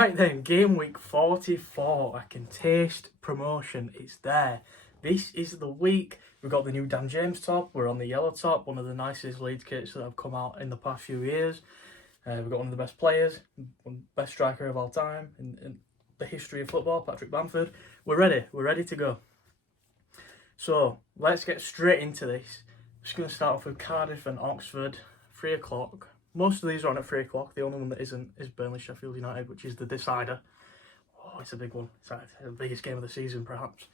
Right then, game week 44. I can taste promotion. It's there. This is the week. We've got the new Dan James top. We're on the yellow top. One of the nicest Leeds kits that have come out in the past few years. We've got one of the best players, best striker of all time in the history of football, Patrick Bamford. We're ready. We're ready to go. So let's get straight into this. I'm just going to start off with Cardiff and Oxford, 3 o'clock. Most of these are on at 3 o'clock. The only one that isn't is Burnley Sheffield United, which is the decider. Oh, it's a big one. It's like the biggest game of the season, perhaps.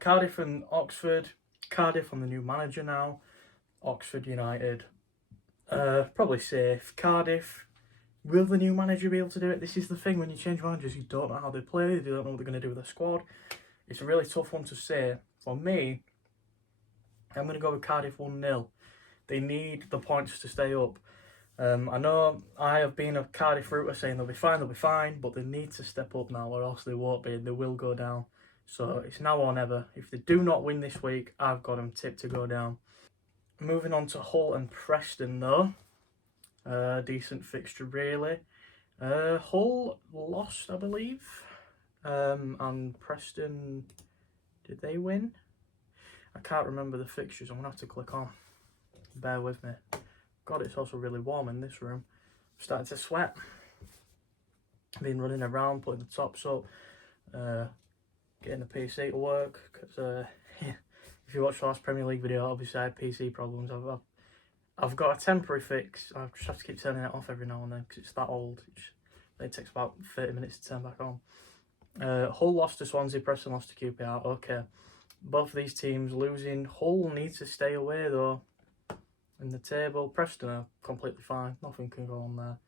Cardiff and Oxford. Cardiff on the new manager now. Oxford United. Probably safe. Cardiff. Will the new manager be able to do it? This is the thing when you change managers, you don't know how they play. You don't know what they're going to do with their squad. It's a really tough one to say. For me, I'm going to go with Cardiff 1-0. They need the points to stay up. I know I have been a Cardiff router saying they'll be fine, but they need to step up now or else they won't be. They will go down. So it's now or never. If they do not win this week, I've got them tipped to go down. Moving on to Hull and Preston though. Decent fixture really. Hull lost, I believe. And Preston, did they win? I can't remember the fixtures. I'm going to have to click on. Bear with me. God, it's also really warm in this room. I'm starting to sweat. Been running around, putting the tops up, getting the PC to work. Because if you watch the last Premier League video, obviously I had PC problems. I've got a temporary fix. I just have to keep turning it off every now and then because it's that old. It takes about 30 minutes to turn back on. Hull lost to Swansea, Preston lost to QPR. Okay. Both of these teams losing. Hull needs to stay away though. In the table, Preston are completely fine. Nothing can go on there.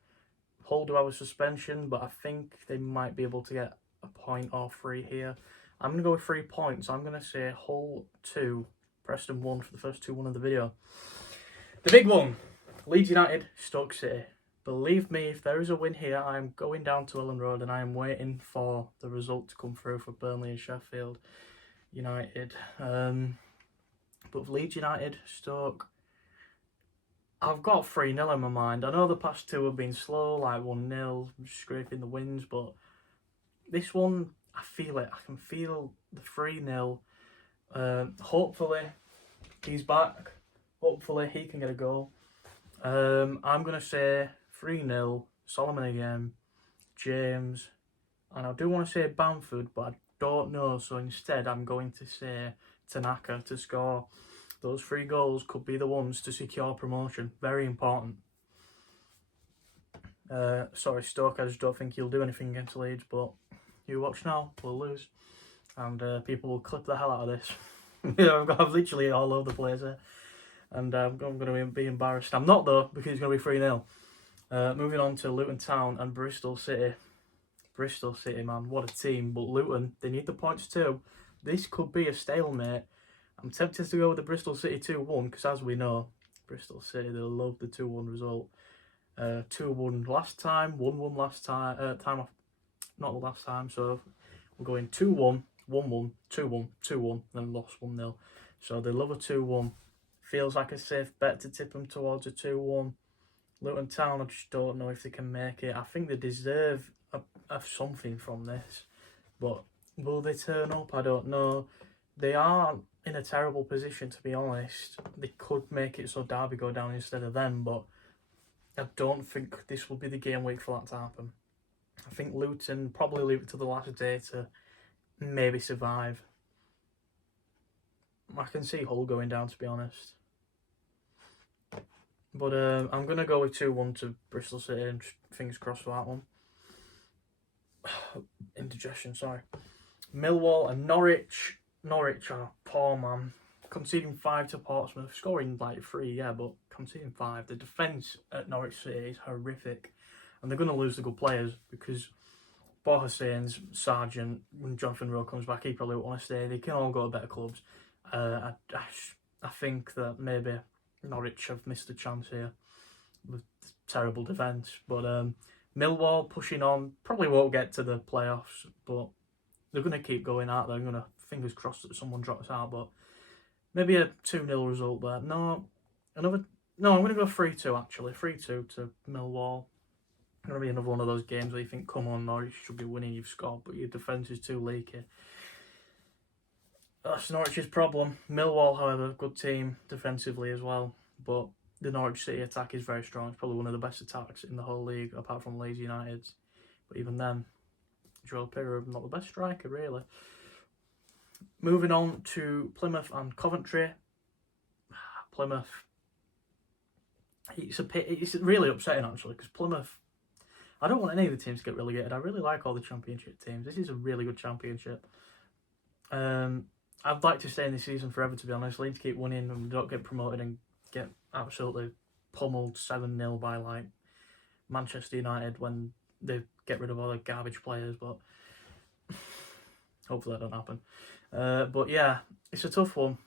Hull do have a suspension, but I think they might be able to get a point or 3 here. I'm going to go with 3 points. I'm going to say Hull 2, Preston 1 for the first 2-1 of the video. The big one, Leeds United, Stoke City. Believe me, if there is a win here, I am going down to Ellen Road and I am waiting for the result to come through for Burnley and Sheffield United. But Leeds United, Stoke, I've got 3-0 in my mind. I know the past 2 have been slow, like 1-0, scraping the wins, but this one, I feel it. I can feel the 3-0. Hopefully, he's back. Hopefully, he can get a goal. I'm going to say 3-0, Solomon again, James, and I do want to say Bamford, but I don't know, so instead I'm going to say Tanaka to score. Those 3 goals could be the ones to secure promotion. Very important. Sorry, Stoke, I just don't think he'll do anything against Leeds, but you watch now, we'll lose. And people will clip the hell out of this. I've literally all over the place here. And I'm going to be embarrassed. I'm not though, because it's going to be 3-0. Moving on to Luton Town and Bristol City. Bristol City, man, what a team. But Luton, they need the points too. This could be a stalemate. I'm tempted to go with the Bristol City 2-1 because, as we know, Bristol City, they love the 2-1 result. 2-1 last time, 1-1 last time. Not the last time. So we're going 2-1, 1-1, 2-1, 2-1, then lost 1-0. So they love a 2-1. Feels like a safe bet to tip them towards a 2-1. Luton Town, I just don't know if they can make it. I think they deserve something from this, but will they turn up? I don't know. They are in a terrible position, to be honest. They could make it so Derby go down instead of them, but I don't think this will be the game week for that to happen. I think Luton probably leave it to the last day to maybe survive. I can see Hull going down, to be honest. But I'm going to go with 2-1 to Bristol City and fingers crossed for that one. Indigestion, sorry. Millwall and Norwich. Norwich are poor, man. Conceding 5 to Portsmouth. Scoring like 3, yeah, but conceding 5. The defence at Norwich City is horrific. And they're going to lose the good players because Hussain's, Sargent, when Jonathan Rowe comes back, he probably won't want to stay. They can all go to better clubs. I think that maybe Norwich have missed a chance here with terrible defence. But Millwall pushing on, probably won't get to the playoffs, but they're going to keep going out. They're going to, fingers crossed that someone drops out, but maybe a 2-0 result there. No, I'm going to go 3-2 actually. 3-2 to Millwall. Going to be another one of those games where you think, come on, Norwich should be winning, you've scored, but your defence is too leaky. That's Norwich's problem. Millwall, however, good team defensively as well, but the Norwich City attack is very strong. It's probably one of the best attacks in the whole league, apart from Leeds United's. But even then, Joel Pirro, not the best striker, really. Moving on to Plymouth and Coventry. Plymouth. It's really upsetting, actually, because Plymouth, I don't want any of the teams to get relegated. I really like all the championship teams. This is a really good championship. I'd like to stay in this season forever, to be honest. Leeds keep winning and don't get promoted and get absolutely pummeled 7-0 by like Manchester United when they get rid of all the garbage players, but hopefully that don't happen. But yeah, it's a tough one.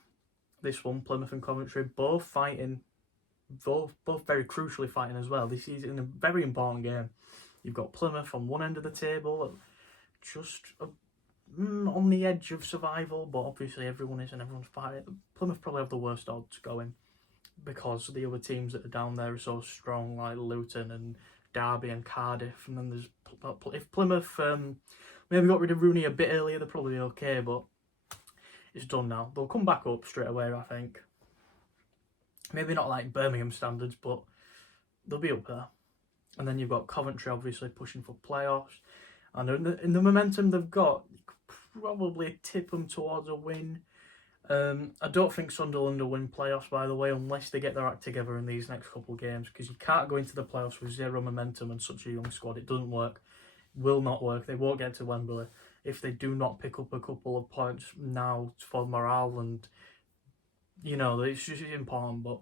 This one, Plymouth and Coventry, both fighting, both very crucially fighting as well. This is in a very important game. You've got Plymouth on one end of the table, just on the edge of survival, but obviously everyone is and everyone's fighting. Plymouth probably have the worst odds going because the other teams that are down there are so strong, like Luton and Derby and Cardiff. And then there's, if Plymouth maybe got rid of Rooney a bit earlier, they're probably okay, but it's done now. They'll come back up straight away, I think. Maybe not like Birmingham standards, but they'll be up there. And then you've got Coventry obviously pushing for playoffs. And in the momentum they've got, you could probably tip them towards a win. I don't think Sunderland will win playoffs, by the way, unless they get their act together in these next couple of games, because you can't go into the playoffs with zero momentum and such a young squad. It doesn't work. Will not work. They won't get to Wembley if they do not pick up a couple of points now for morale, and you know, it's just important. But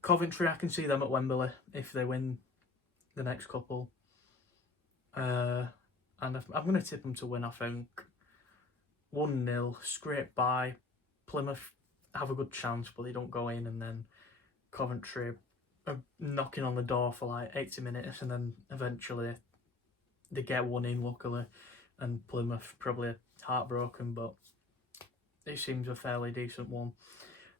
Coventry, I can see them at Wembley if they win the next couple. And I'm going to tip them to win, I think. 1-0, scrape by. Plymouth have a good chance, but they don't go in, and then Coventry are knocking on the door for like 80 minutes, and then eventually they get one in, luckily, and Plymouth probably heartbroken, but it seems a fairly decent one.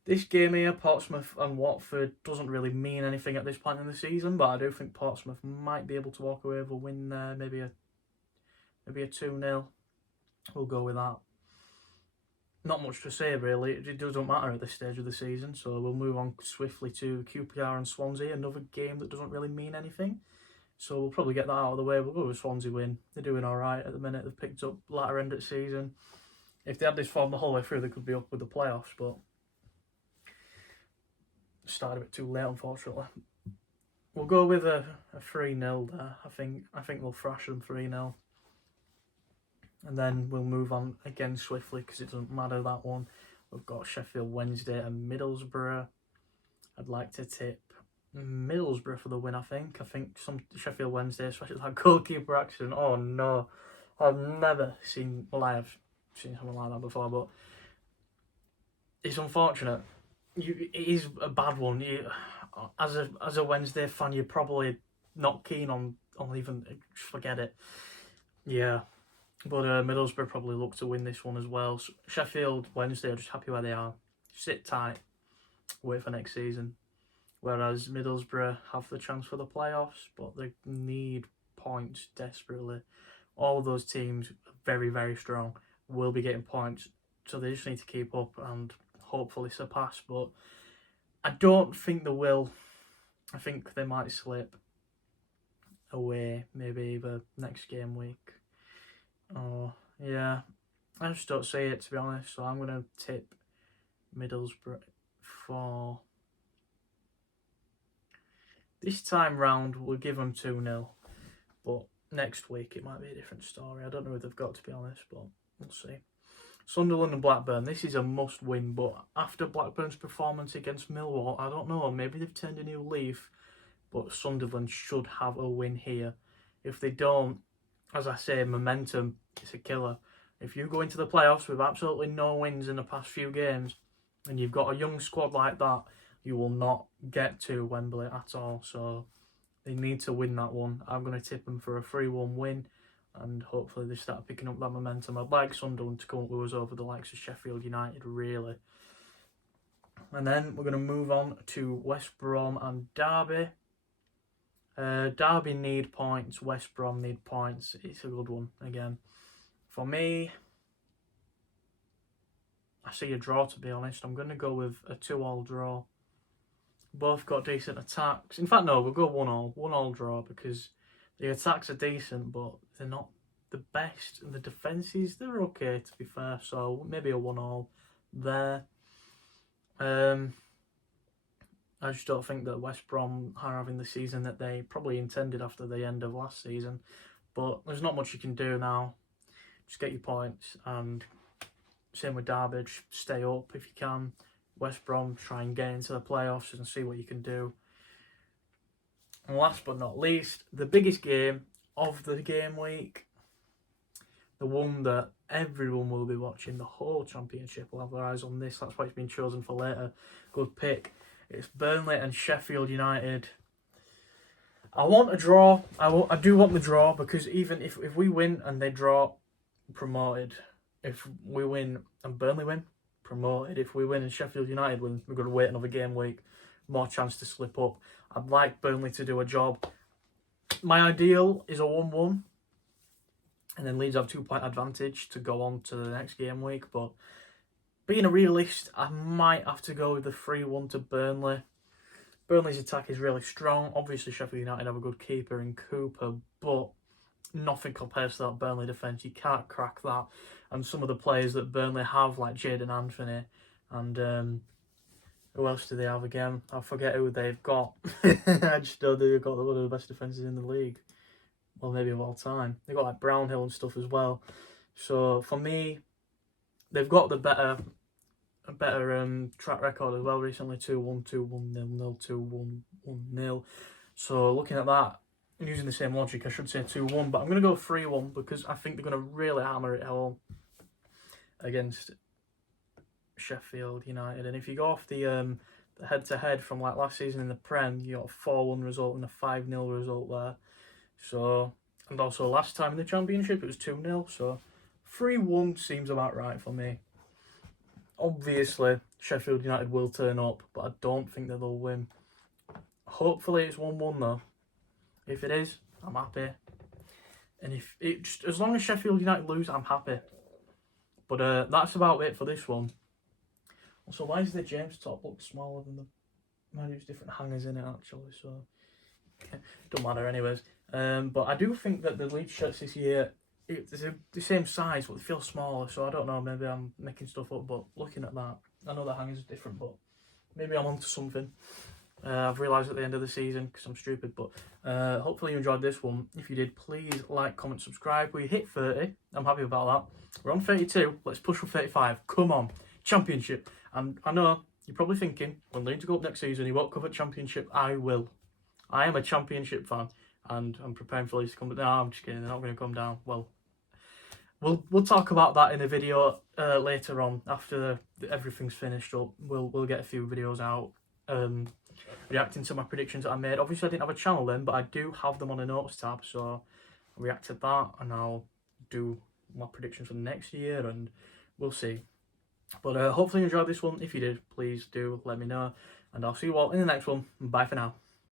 This game here, Portsmouth and Watford, doesn't really mean anything at this point in the season, but I do think Portsmouth might be able to walk away with a win there, maybe a 2-0. We'll go with that. Not much to say, really. It doesn't matter at this stage of the season, so we'll move on swiftly to QPR and Swansea, another game that doesn't really mean anything. So we'll probably get that out of the way. We'll go with Swansea win. They're doing all right at the minute. They've picked up latter end of the season. If they had this form the whole way through, they could be up with the playoffs, but started a bit too late, unfortunately. We'll go with a 3-0 there. I think we'll thrash them 3-0. And then we'll move on again swiftly because it doesn't matter, that one. We've got Sheffield Wednesday and Middlesbrough. I'd like to tip Middlesbrough for the win, I think. I think some Sheffield Wednesday, especially that goalkeeper action. Oh no. I've never seen, well, I have seen something like that before, but it's unfortunate. It is a bad one. As a Wednesday fan, you're probably not keen on even, forget it. Yeah. But Middlesbrough probably look to win this one as well. So Sheffield Wednesday are just happy where they are. Sit tight, wait for next season. Whereas Middlesbrough have the chance for the playoffs, but they need points desperately. All of those teams are very, very strong, will be getting points, so they just need to keep up and hopefully surpass. But I don't think they will. I think they might slip away, maybe either next game week. Oh, yeah. I just don't see it, to be honest. So I'm going to tip Middlesbrough for... This time round, we'll give them 2-0. But next week, it might be a different story. I don't know if they've got, to be honest, but we'll see. Sunderland and Blackburn. This is a must-win, but after Blackburn's performance against Millwall, I don't know. Maybe they've turned a new leaf, but Sunderland should have a win here. If they don't, as I say, momentum is a killer. If you go into the playoffs with absolutely no wins in the past few games, and you've got a young squad like that, you will not get to Wembley at all. So they need to win that one. I'm going to tip them for a 3-1 win, and hopefully they start picking up that momentum. I'd like Sunderland to come up with us over the likes of Sheffield United, really. And then we're going to move on to West Brom and Derby. Derby need points, West Brom need points. It's a good one again. For me, I see a draw, to be honest. I'm going to go with a 2-2 draw. Both got decent attacks. In fact, no, we'll go 1-1. 1-1 draw, because the attacks are decent, but they're not the best. And the defences, they're okay, to be fair. So maybe a 1-1 there. I just don't think that West Brom are having the season that they probably intended after the end of last season. But there's not much you can do now. Just get your points, and same with Derby, just stay up if you can. West Brom, try and get into the playoffs and see what you can do. And last but not least, the biggest game of the game week, the one that everyone will be watching, the whole championship will have their eyes on this. That's why it's been chosen for later. Good pick. It's Burnley and Sheffield United. I want a draw. I do want the draw, because even if we win and they draw, promoted. If we win and Burnley win, promoted. If we win and Sheffield United win, we're going to wait another game week. More chance to slip up. I'd like Burnley to do a job. My ideal is a 1-1. And then Leeds have 2-point advantage to go on to the next game week. But being a realist, I might have to go with the 3-1 to Burnley. Burnley's attack is really strong. Obviously, Sheffield United have a good keeper in Cooper, but nothing compares to that Burnley defence. You can't crack that. And some of the players that Burnley have, like Jadon Anthony, and who else do they have again? I forget who they've got. I just know they've got one of the best defences in the league. Well, maybe of all time. They've got like Brownhill and stuff as well. So for me, they've got a better track record as well recently. 2-1, 2-1, 0-0, 2-1, 1-0. So looking at that, and using the same logic, I should say 2-1, but I'm going to go 3-1 because I think they're going to really hammer it home against Sheffield United. And if you go off the head-to-head from like last season in the Prem, you got a 4-1 result and a 5-0 result there. So, and also last time in the Championship it was 2-0. So 3-1 seems about right for me. Obviously, Sheffield United will turn up, but I don't think that they'll win. Hopefully it's 1-1 though. If it is, I'm happy. And if it just, as long as Sheffield United lose, I'm happy. But that's about it for this one. Also, why does the James top look smaller than the... Maybe it's different hangers in it actually, so... Don't matter anyways. But I do think that the Leeds shirts this year, it's the same size, but they feel smaller, so I don't know, maybe I'm making stuff up, but looking at that, I know the hangers are different, but maybe I'm onto something. I've realised at the end of the season, because I'm stupid, but hopefully you enjoyed this one. If you did, please like, comment, subscribe. We hit 30, I'm happy about that. We're on 32, let's push for 35, come on, Championship. And I know, you're probably thinking, when Leeds go up next season, he won't cover Championship. I will. I am a Championship fan, and I'm preparing for Leeds to come down. No, I'm just kidding, they're not going to come down. Well, we'll talk about that in a video later on, after everything's finished up. We'll get a few videos out reacting to my predictions that I made. Obviously, I didn't have a channel then, but I do have them on a notes tab, so I'll react to that, and I'll do my predictions for the next year, and we'll see. But hopefully you enjoyed this one. If you did, please do let me know, and I'll see you all in the next one. Bye for now.